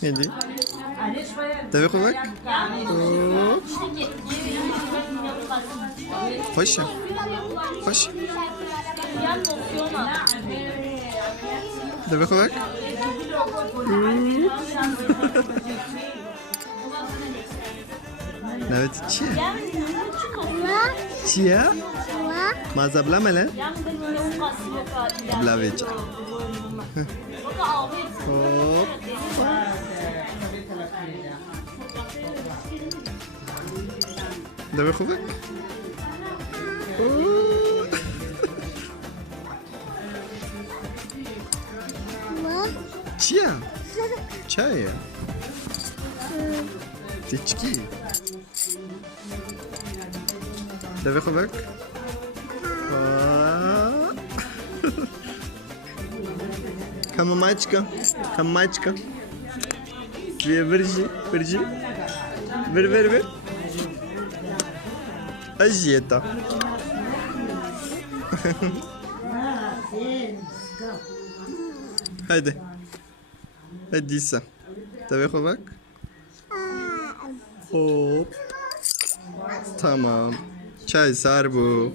Hadi. Tabii ki bak. Hop. Hoş ya. Hoş. Tabii ki bak. Nawet cie. Cie? Ma zablamele? Blawiecie. Hop. Dawaj chówek. Cie? Czaje. Tyczki. Dawaj chówek. Come maçka. Come maçka. Ver. Ver. Ajieta. Hadi. Hadi sen. Tabii bak. Hop. Tamam. Çay sar bu.